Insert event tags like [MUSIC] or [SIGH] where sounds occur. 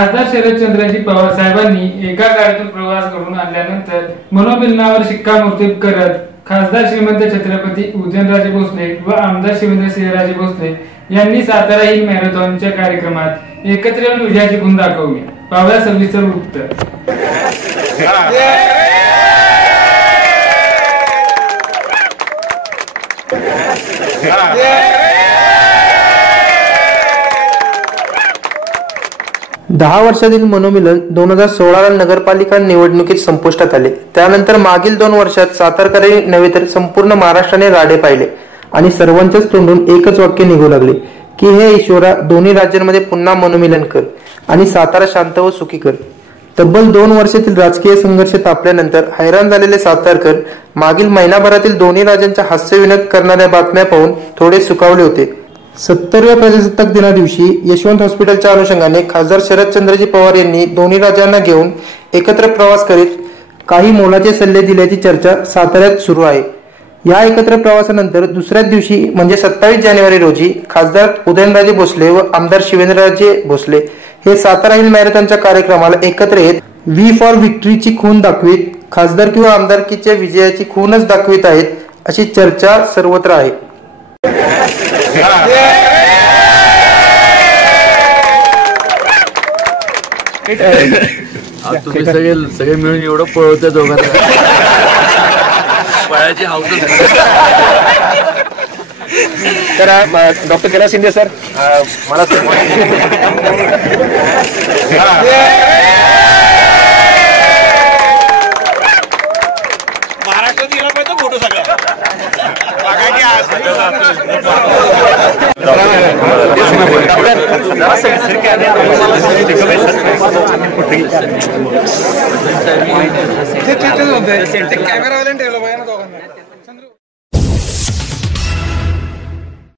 खासदार शरदचंद्रजी पवार साहेबांनी एका गाडीतून प्रवास घडून आणल्यानंतर मनोमिलनावर शिक्कामोर्तब करत खासदार श्रीमंत छत्रपती उदयनराजे भोसले व आमदार शिवेंद्र सिंहराजे भोसले यांनी सातारा हिल मॅरेथॉनच्या कार्यक्रमात एकत्र येऊन विजयाची गुण दाखवली. पावला सविस्तर वृत्त. दहा वर्षातील मनोमिलन दोन हजार सोळाला नगरपालिका निवडणुकीत संपुष्टात आले. त्यानंतर मागील दोन वर्षात सातारकरांनी नव्हे तर संपूर्ण महाराष्ट्राने राडे पाहिले आणि सर्वांच्याच तोंडून एकच वाक्य निघू लागले की हे ईश्वरा दोन्ही राज्यांमध्ये पुन्हा मनोमिलन कर आणि सातारा शांत व सुखी कर. तब्बल दोन वर्षातील राजकीय संघर्ष तापल्यानंतर हैराण झालेले सातारकर मागील महिनाभरातील दोन्ही राज्यांच्या हास्यविनोद करणाऱ्या बातम्या पाहून थोडे सुकावले होते. सत्तरव्या प्रजासत्ताक दिना दिवशी यशवंत हॉस्पिटलच्या अनुषंगाने खासदार शरदचंद्रजी पवार यांनी दोन्ही राज्यांना घेऊन एकत्र प्रवास करीत काही मोलाचे सल्ले दिल्याची चर्चा साताऱ्यात सुरू आहे. या एकत्र प्रवासानंतर दुसऱ्याच दिवशी म्हणजे सत्तावीस जानेवारी रोजी खासदार उदयनराजे भोसले व आमदार शिवेंद्रराजे भोसले हे सातारा हिल मॅरेथॉनच्या कार्यक्रमाला एकत्र येत व्ही फॉर व्हिक्टरीची खून दाखवीत खासदार किंवा आमदारकीच्या विजयाची खूनच दाखवित आहेत अशी चर्चा सर्वत्र आहे. [LAUGHS] तुम्ही सगळे सगळे मिळून एवढं पळवते दोघांना. पळायची हाऊस तर डॉक्टर कैलास शिंदे सर. मला [LAUGHS] बघा की आज कॅमेरावाल्याने ठेवलं पाहिजे ना तो